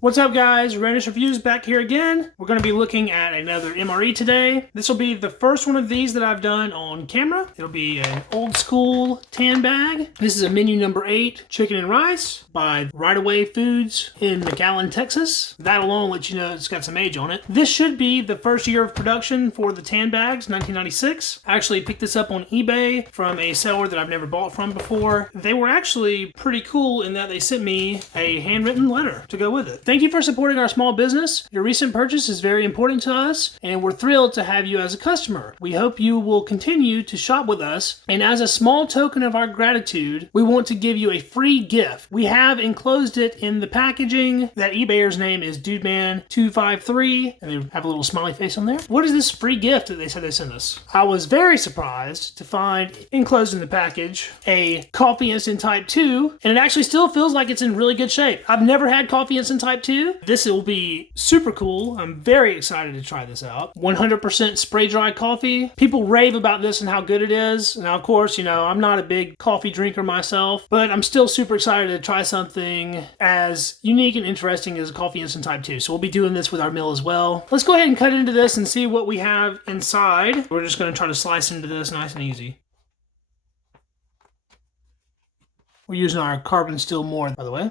What's up guys, Readiness Reviews back here again. We're going to be looking at another MRE today. This will be the first one of these that I've done on camera. It'll be an old school tan bag. This is a menu number 8, chicken and rice by Right Away Foods in McAllen, Texas. That alone lets you know it's got some age on it. This should be the first year of production for the tan bags, 1996. I actually picked this up on eBay from a seller that I've never bought from before. They were actually pretty cool in that they sent me a handwritten letter to go with it. Thank you for supporting our small business. Your recent purchase is very important to us, and we're thrilled to have you as a customer. We hope you will continue to shop with us, and as a small token of our gratitude, we want to give you a free gift. We have enclosed it in the packaging. That eBayer's name is DudeMan253, and they have a little smiley face on there. What is this free gift that they said they sent us? I was very surprised to find enclosed in the package a Coffee Instant Type 2, and it actually still feels like it's in really good shape. I've never had Coffee Instant Type 2. This will be super cool. I'm very excited to try this out. 100% spray dry coffee. People rave about this and how good it is. Now, of course, you know, I'm not a big coffee drinker myself, but I'm still super excited to try something as unique and interesting as a Coffee Instant Type 2. So we'll be doing this with our meal as well. Let's go ahead and cut into this and see what we have inside. We're just going to try to slice into this nice and easy. We're using our carbon steel mortar, by the way.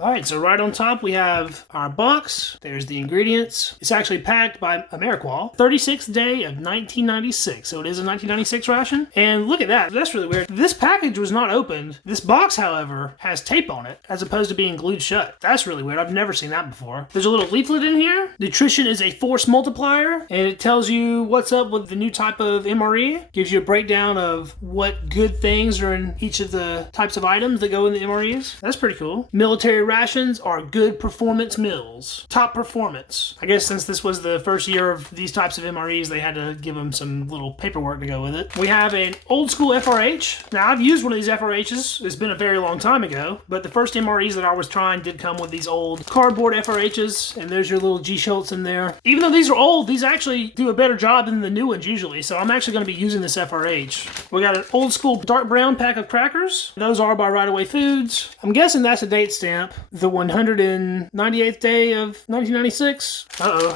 Alright, so right on top we have our box. There's the ingredients. It's actually packed by Ameriqual. 36th day of 1996. So it is a 1996 ration. And look at that. That's really weird. This package was not opened. This box, however, has tape on it as opposed to being glued shut. That's really weird. I've never seen that before. There's a little leaflet in here. Nutrition is a force multiplier. And it tells you what's up with the new type of MRE. Gives you a breakdown of what good things are in each of the types of items that go in the MREs. That's pretty cool. Military rations are good performance meals. Top performance. I guess since this was the first year of these types of MREs, they had to give them some little paperwork to go with it. We have an old school FRH. Now, I've used one of these FRHs. It's been a very long time ago, but the first MREs that I was trying did come with these old cardboard FRHs, and there's your little G Schultz in there. Even though these are old, these actually do a better job than the new ones usually, so I'm actually going to be using this FRH. We got an old school dark brown pack of crackers. Those are by Right Away Foods. I'm guessing that's a date stamp. The 198th day of 1996.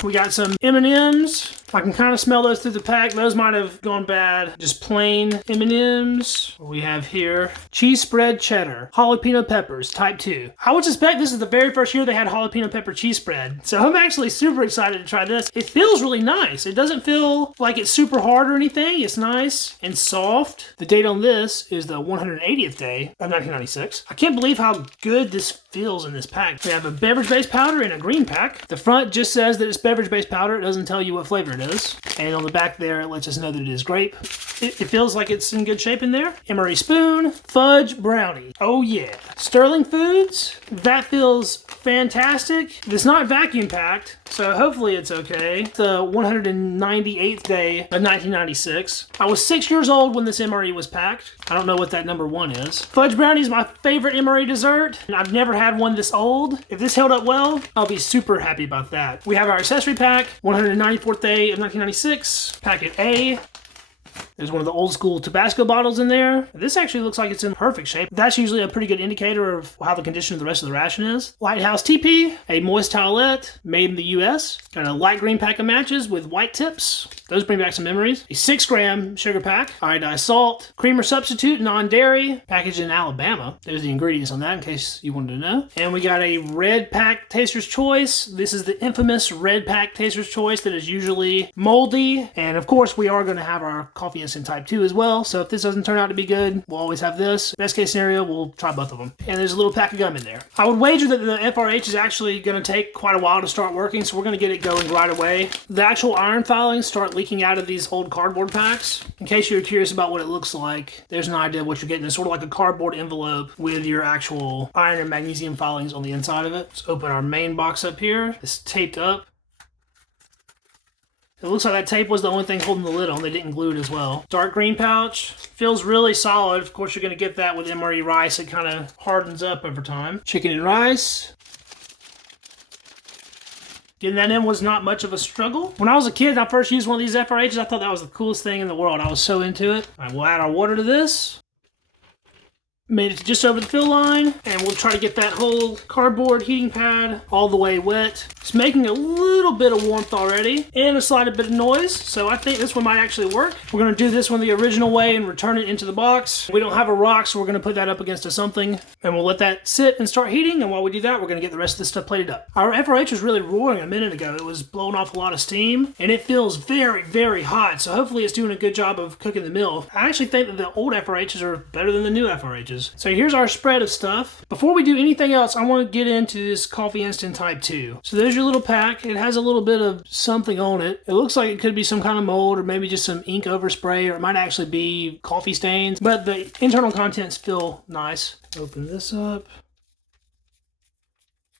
We got some M&Ms. I can kind of smell those through the pack. Those might have gone bad. Just plain M&Ms. We have here cheese spread cheddar, jalapeno peppers, type 2. I would suspect this is the very first year they had jalapeno pepper cheese spread. So I'm actually super excited to try this. It feels really nice. It doesn't feel like it's super hard or anything. It's nice and soft. The date on this is the 180th day of 1996. I can't believe how good this feels in this pack. We have a beverage-based powder in a green pack. The front just says that it's beverage-based powder. It doesn't tell you what flavor it is. And on the back there, it lets us know that it is grape. It feels like it's in good shape in there. MRE spoon, Fudge Brownie. Oh yeah. Sterling Foods. That feels fantastic. It's not vacuum packed, so hopefully it's okay. It's the 198th day of 1996. I was 6 years old when this MRE was packed. I don't know what that number 1 is. Fudge Brownie is my favorite MRE dessert, and I've never had one this old. If this held up well, I'll be super happy about that. We have our accessory pack, 194th day of 1996, packet A. There's one of the old school Tabasco bottles in there. This actually looks like it's in perfect shape. That's usually a pretty good indicator of how the condition of the rest of the ration is. Lighthouse TP, a moist towelette made in the US. Got a light green pack of matches with white tips. Those bring back some memories. A 6-gram sugar pack. Iodized salt. Creamer substitute, non-dairy. Packaged in Alabama. There's the ingredients on that in case you wanted to know. And we got a red pack Taster's Choice. This is the infamous red pack Taster's Choice that is usually moldy. And of course, we are going to have our Coffee Instant Type 2 as well, so if this doesn't turn out to be good, we'll always have this. Best case scenario, we'll try both of them. And there's a little pack of gum in there. I would wager that the FRH is actually going to take quite a while to start working, so we're going to get it going right away. The actual iron filings start leaking out of these old cardboard packs. In case you're curious about what it looks like, there's an idea of what you're getting. It's sort of like a cardboard envelope with your actual iron and magnesium filings on the inside of it. Let's open our main box up here. It's taped up. It looks like that tape was the only thing holding the lid on. They didn't glue it as well. Dark green pouch. Feels really solid. Of course, you're going to get that with MRE rice. It kind of hardens up over time. Chicken and rice. Getting that in was not much of a struggle. When I was a kid and I first used one of these FRHs, I thought that was the coolest thing in the world. I was so into it. All right, we'll add our water to this. Made it to just over the fill line, and we'll try to get that whole cardboard heating pad all the way wet. It's making a little bit of warmth already, and a slight bit of noise, so I think this one might actually work. We're gonna do this one the original way and return it into the box. We don't have a rock, so we're gonna put that up against a something, and we'll let that sit and start heating, and while we do that, we're gonna get the rest of this stuff plated up. Our FRH was really roaring a minute ago. It was blowing off a lot of steam, and it feels very, very hot, so hopefully it's doing a good job of cooking the meal. I actually think that the old FRHs are better than the new FRHs. So here's our spread of stuff. Before we do anything else, I want to get into this Coffee Instant Type 2. So there's your little pack. It has a little bit of something on it. It looks like it could be some kind of mold or maybe just some ink overspray, or it might actually be coffee stains, but the internal contents feel nice. Open this up.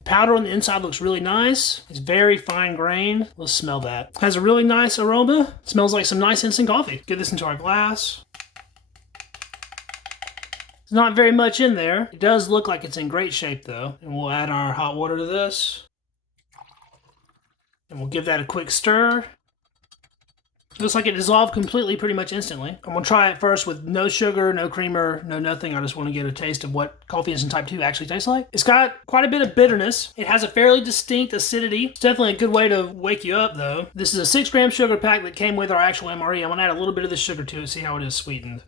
Powder on the inside looks really nice. It's very fine grained. Let's smell that. Has a really nice aroma. Smells like some nice instant coffee. Get this into our glass. There's not very much in there. It does look like it's in great shape though. And we'll add our hot water to this. And we'll give that a quick stir. Looks like it dissolved completely pretty much instantly. I'm gonna try it first with no sugar, no creamer, no nothing. I just wanna get a taste of what Coffee Instant Type 2 actually tastes like. It's got quite a bit of bitterness. It has a fairly distinct acidity. It's definitely a good way to wake you up though. This is a 6-gram sugar pack that came with our actual MRE. I'm gonna add a little bit of the sugar to it, see how it is sweetened.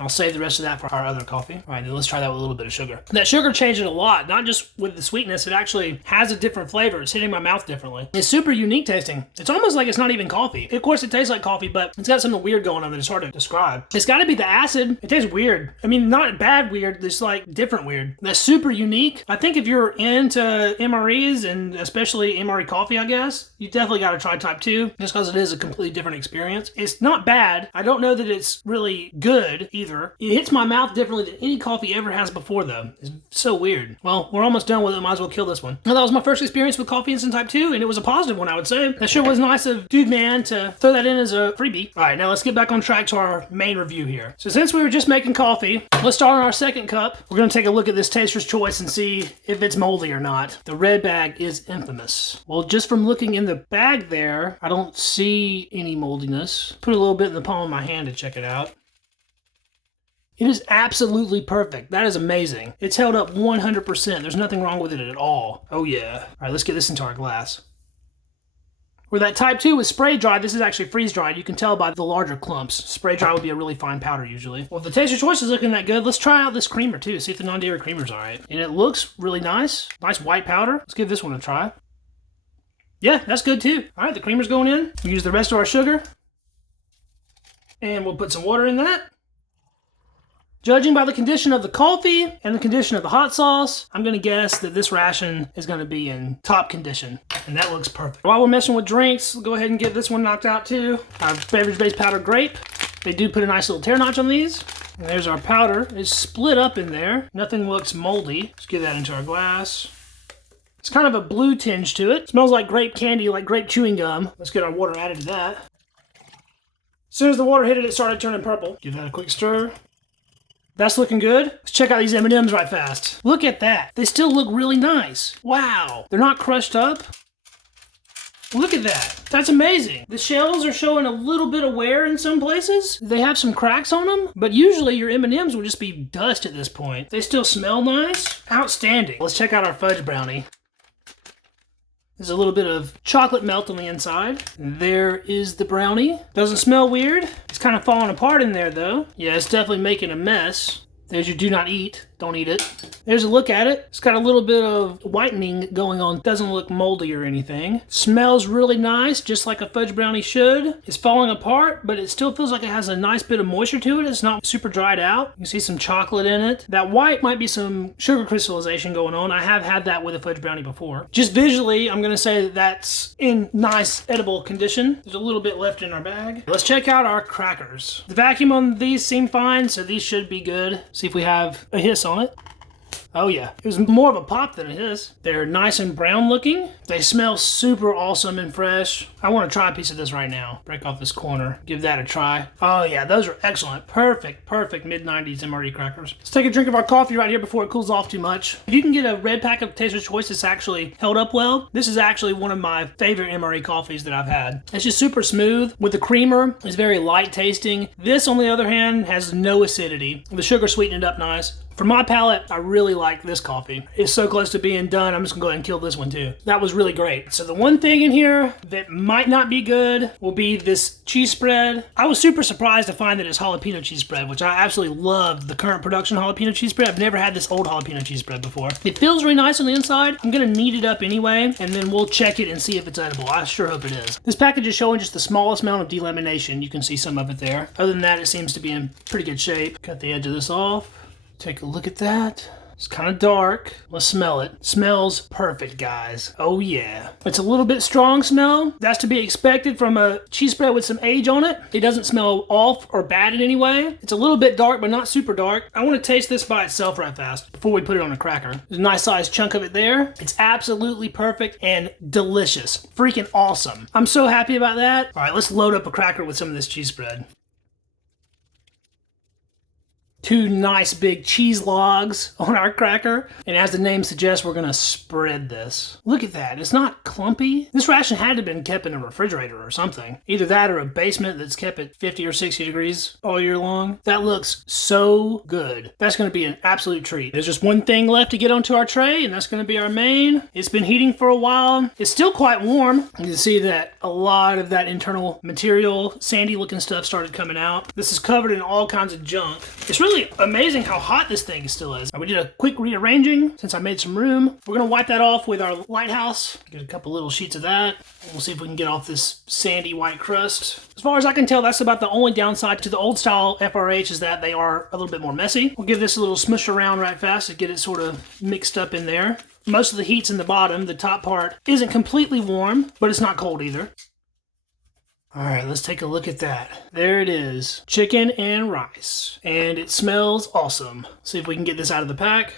I'll save the rest of that for our other coffee. All right, then let's try that with a little bit of sugar. That sugar changed it a lot, not just with the sweetness, it actually has a different flavor. It's hitting my mouth differently. It's super unique tasting. It's almost like it's not even coffee. Of course, it tastes like coffee, but it's got something weird going on that it's hard to describe. It's gotta be the acid. It tastes weird. I mean, not bad weird, it's like different weird. That's super unique. I think if you're into MREs, and especially MRE coffee, I guess, you definitely gotta try Type 2, just because it is a completely different experience. It's not bad. I don't know that it's really good either. It hits my mouth differently than any coffee ever has before though. It's so weird. Well, we're almost done with it. Might as well kill this one. Now, that was my first experience with Coffee Instant Type 2, and it was a positive one, I would say. That sure was nice of Dude Man to throw that in as a freebie. All right, now let's get back on track to our main review here. So since we were just making coffee, let's start on our second cup. We're gonna take a look at this Taster's Choice and see if it's moldy or not. The red bag is infamous. Well, just from looking in the bag there, I don't see any moldiness. Put a little bit in the palm of my hand to check it out. It is absolutely perfect. That is amazing. It's held up 100%. There's nothing wrong with it at all. Oh yeah. All right, let's get this into our glass. Where that Type 2 was spray dried, this is actually freeze dried. You can tell by the larger clumps. Spray dry would be a really fine powder usually. Well, if the Taster's Choice is looking that good, let's try out this creamer too. See if the non-dairy creamer's all right. And it looks really nice. Nice white powder. Let's give this one a try. Yeah, that's good too. All right, the creamer's going in. We'll use the rest of our sugar. And we'll put some water in that. Judging by the condition of the coffee and the condition of the hot sauce, I'm gonna guess that this ration is gonna be in top condition, and that looks perfect. While we're messing with drinks, we'll go ahead and get this one knocked out too. Our beverage-based powdered grape. They do put a nice little tear notch on these. And there's our powder. It's split up in there. Nothing looks moldy. Let's get that into our glass. It's kind of a blue tinge to it. Smells like grape candy, like grape chewing gum. Let's get our water added to that. As soon as the water hit it, it started turning purple. Give that a quick stir. That's looking good. Let's check out these M&Ms right fast. Look at that. They still look really nice. Wow. They're not crushed up. Look at that. That's amazing. The shells are showing a little bit of wear in some places. They have some cracks on them, but usually your M&Ms will just be dust at this point. They still smell nice. Outstanding. Let's check out our Fudge Brownie. There's a little bit of chocolate melt on the inside. There is the brownie. Doesn't smell weird. It's kind of falling apart in there though. Yeah, it's definitely making a mess. There's your do not eat. Don't eat it. There's a look at it. It's got a little bit of whitening going on. Doesn't look moldy or anything. Smells really nice, just like a fudge brownie should. It's falling apart, but it still feels like it has a nice bit of moisture to it. It's not super dried out. You can see some chocolate in it. That white might be some sugar crystallization going on. I have had that with a fudge brownie before. Just visually, I'm gonna say that that's in nice edible condition. There's a little bit left in our bag. Let's check out our crackers. The vacuum on these seemed fine, so these should be good. See if we have a hiss on it. Oh yeah, it was more of a pop than a hiss. They're nice and brown looking. They smell super awesome and fresh. I want to try a piece of this right now. Break off this corner. Give that a try. Oh yeah, those are excellent. Perfect mid-90s MRE crackers. Let's take a drink of our coffee right here before it cools off too much. If you can get a red pack of Taster's Choice that's actually held up well, this is actually one of my favorite MRE coffees that I've had. It's just super smooth with the creamer. It's very light tasting. This, on the other hand, has no acidity. The sugar sweetened it up nice. For my palate, I really like this coffee. It's so close to being done, I'm just gonna go ahead and kill this one too. That was really great. So the one thing in here that might not be good will be this cheese spread. I was super surprised to find that it's jalapeno cheese spread, which I absolutely love the current production jalapeno cheese spread. I've never had this old jalapeno cheese spread before. It feels really nice on the inside. I'm gonna knead it up anyway, and then we'll check it and see if it's edible. I sure hope it is. This package is showing just the smallest amount of delamination. You can see some of it there. Other than that, it seems to be in pretty good shape. Cut the edge of this off. Take a look at that. It's kind of dark. Let's smell it. Smells perfect, guys. Oh yeah. It's a little bit strong smell. That's to be expected from a cheese spread with some age on it. It doesn't smell off or bad in any way. It's a little bit dark, but not super dark. I want to taste this by itself right fast before we put it on a cracker. There's a nice sized chunk of it there. It's absolutely perfect and delicious. Freaking awesome. I'm so happy about that. All right, let's load up a cracker with some of this cheese spread. 2 nice big cheese logs on our cracker. And as the name suggests, we're gonna spread this. Look at that, it's not clumpy. This ration had to have been kept in a refrigerator or something. Either that or a basement that's kept at 50 or 60 degrees all year long. That looks so good. That's gonna be an absolute treat. There's just one thing left to get onto our tray, and that's gonna be our main. It's been heating for a while. It's still quite warm. You can see that a lot of that internal material, sandy looking stuff started coming out. This is covered in all kinds of junk. It's really amazing how hot this thing still is. We did a quick rearranging since I made some room. We're gonna wipe that off with our lighthouse. Get a couple little sheets of that. We'll see if we can get off this sandy white crust. As far as I can tell, that's about the only downside to the old style FRH is that they are a little bit more messy. We'll give this a little smush around right fast to get it sort of mixed up in there. Most of the heat's in the bottom. The top part isn't completely warm, but it's not cold either. All right, let's take a look at that. There it is, chicken and rice. And it smells awesome. See if we can get this out of the pack.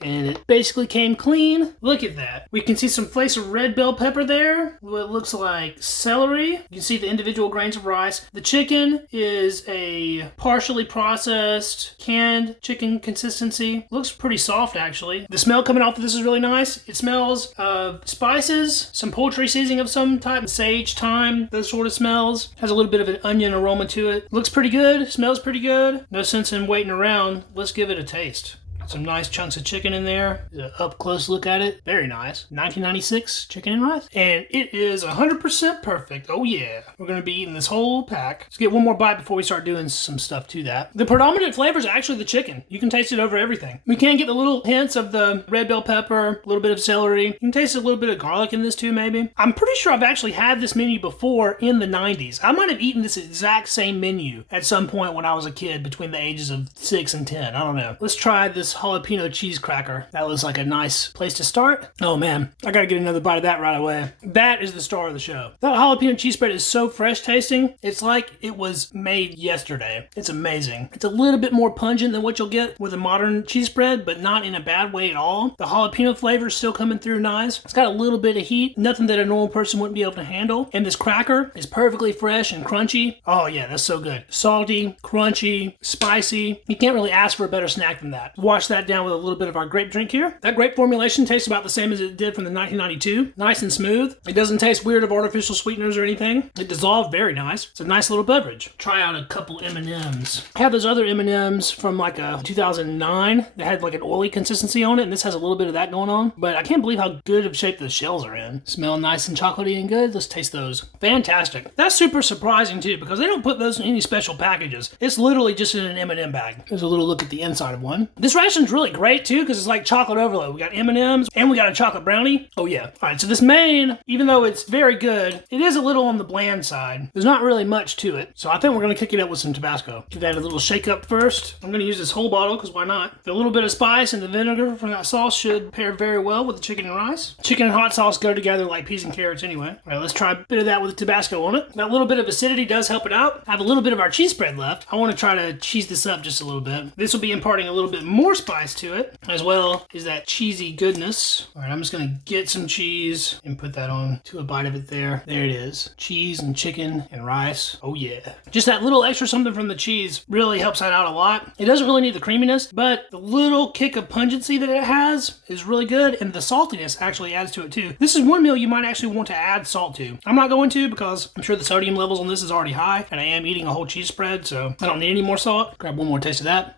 And it basically came clean. Look at that. We can see some flakes of red bell pepper there. What looks like celery. You can see the individual grains of rice. The chicken is a partially processed canned chicken consistency. Looks pretty soft actually. The smell coming off of this is really nice. It smells of spices, some poultry seasoning of some type, sage, thyme, those sort of smells. Has a little bit of an onion aroma to it. Looks pretty good, smells pretty good. No sense in waiting around. Let's give it a taste. Some nice chunks of chicken in there. An up close look at it. Very nice. 1996 chicken and rice. And it is 100% perfect. Oh yeah. We're going to be eating this whole pack. Let's get one more bite before we start doing some stuff to that. The predominant flavor is actually the chicken. You can taste it over everything. We can get the little hints of the red bell pepper, a little bit of celery. You can taste a little bit of garlic in this too maybe. I'm pretty sure I've actually had this menu before in the 90s. I might have eaten this exact same menu at some point when I was a kid between the ages of 6 and 10. I don't know. Let's try this jalapeno cheese cracker. That looks like a nice place to start. Oh man, I gotta get another bite of that right away. That is the star of the show. That jalapeno cheese spread is so fresh tasting. It's like it was made yesterday. It's amazing. It's a little bit more pungent than what you'll get with a modern cheese spread, but not in a bad way at all. The jalapeno flavor is still coming through nice. It's got a little bit of heat, nothing that a normal person wouldn't be able to handle. And this cracker is perfectly fresh and crunchy. Oh yeah, that's so good. Salty, crunchy, spicy. You can't really ask for a better snack than that. Wash that down with a little bit of our grape drink here. That grape formulation tastes about the same as it did from the 1992. Nice and smooth. It doesn't taste weird of artificial sweeteners or anything. It dissolved very nice. It's a nice little beverage. Try out a couple M&Ms. I have those other M&Ms from like a 2009 that had like an oily consistency on it, and this has a little bit of that going on. But I can't believe how good of shape the shells are in. Smell nice and chocolatey and good. Let's taste those. Fantastic. That's super surprising too because they don't put those in any special packages. It's literally just in an M&M bag. Here's a little look at the inside of one. This ration's really great too because it's like chocolate overload. We got M&Ms and we got a chocolate brownie. Oh yeah. All right, so this main, even though it's very good, it is a little on the bland side. There's not really much to it. So I think we're going to kick it up with some Tabasco. Give that a little shake up first. I'm going to use this whole bottle because why not? A little bit of spice and the vinegar from that sauce should pair very well with the chicken and rice. Chicken and hot sauce go together like peas and carrots anyway. All right, let's try a bit of that with Tabasco on it. That little bit of acidity does help it out. I have a little bit of our cheese spread left. I want to try to cheese this up just a little bit. This will be imparting a little bit more spice to it, as well as that cheesy goodness. All right, I'm just gonna get some cheese and put that on to a bite of it there. There it is. Cheese and chicken and rice. Oh yeah. Just that little extra something from the cheese really helps that out a lot. It doesn't really need the creaminess, but the little kick of pungency that it has is really good, and the saltiness actually adds to it too. This is one meal you might actually want to add salt to. I'm not going to because I'm sure the sodium levels on this is already high, and I am eating a whole cheese spread, so I don't need any more salt. Grab one more taste of that.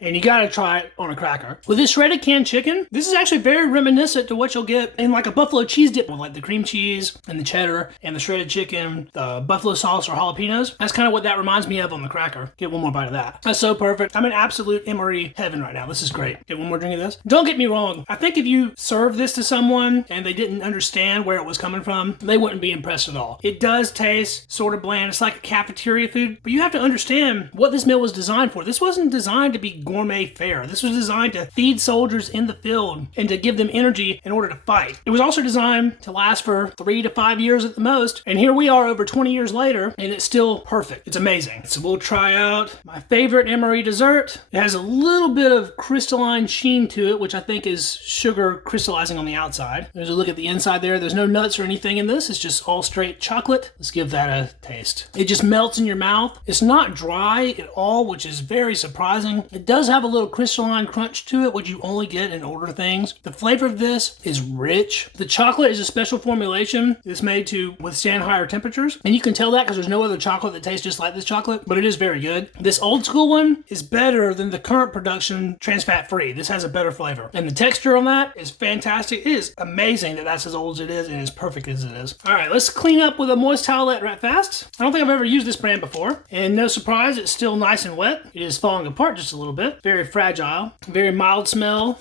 And you gotta try it on a cracker. With this shredded canned chicken, this is actually very reminiscent to what you'll get in like a buffalo cheese dip with like the cream cheese and the cheddar and the shredded chicken, the buffalo sauce or jalapenos. That's kind of what that reminds me of on the cracker. Get one more bite of that. That's so perfect. I'm in absolute MRE heaven right now. This is great. Get one more drink of this. Don't get me wrong. I think if you serve this to someone and they didn't understand where it was coming from, they wouldn't be impressed at all. It does taste sort of bland. It's like a cafeteria food, but you have to understand what this meal was designed for. This wasn't designed to be gourmet fare. This was designed to feed soldiers in the field and to give them energy in order to fight. It was also designed to last for 3 to 5 years at the most, and here we are over 20 years later, and it's still perfect. It's amazing. So we'll try out my favorite MRE dessert. It has a little bit of crystalline sheen to it, which I think is sugar crystallizing on the outside. There's a look at the inside there. There's no nuts or anything in this. It's just all straight chocolate. Let's give that a taste. It just melts in your mouth. It's not dry at all, which is very surprising. It does have a little crystalline crunch to it, which you only get in older things. The flavor of this is rich. The chocolate is a special formulation that's made to withstand higher temperatures, and you can tell that because there's no other chocolate that tastes just like this chocolate, but it is very good. This old school one is better than the current production trans fat free. This has a better flavor, and the texture on that is fantastic. It is amazing that that's as old as it is and as perfect as it is. All right, let's clean up with a moist towelette right fast. I don't think I've ever used this brand before, and no surprise, it's still nice and wet. It is falling apart just a little bit. Very fragile, very mild smell,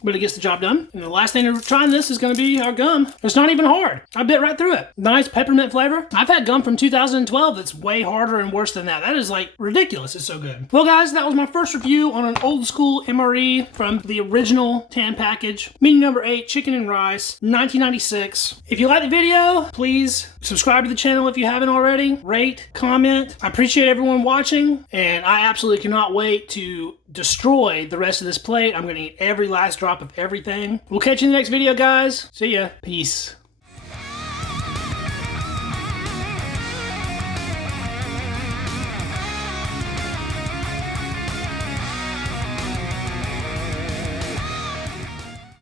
but it gets the job done. And the last thing to trying this is going to be our gum. It's not even hard. I bit right through it. Nice peppermint flavor. I've had gum from 2012 that's way harder and worse than that. That is like ridiculous. It's so good. Well guys, that was my first review on an old school MRE from the original tan package. Menu number 8, chicken and rice, 1996. If you like the video, please subscribe to the channel if you haven't already. Rate, comment. I appreciate everyone watching, and I absolutely cannot wait to destroy the rest of this plate. I'm going to eat every last drop of everything. We'll catch you in the next video, guys. See ya. Peace.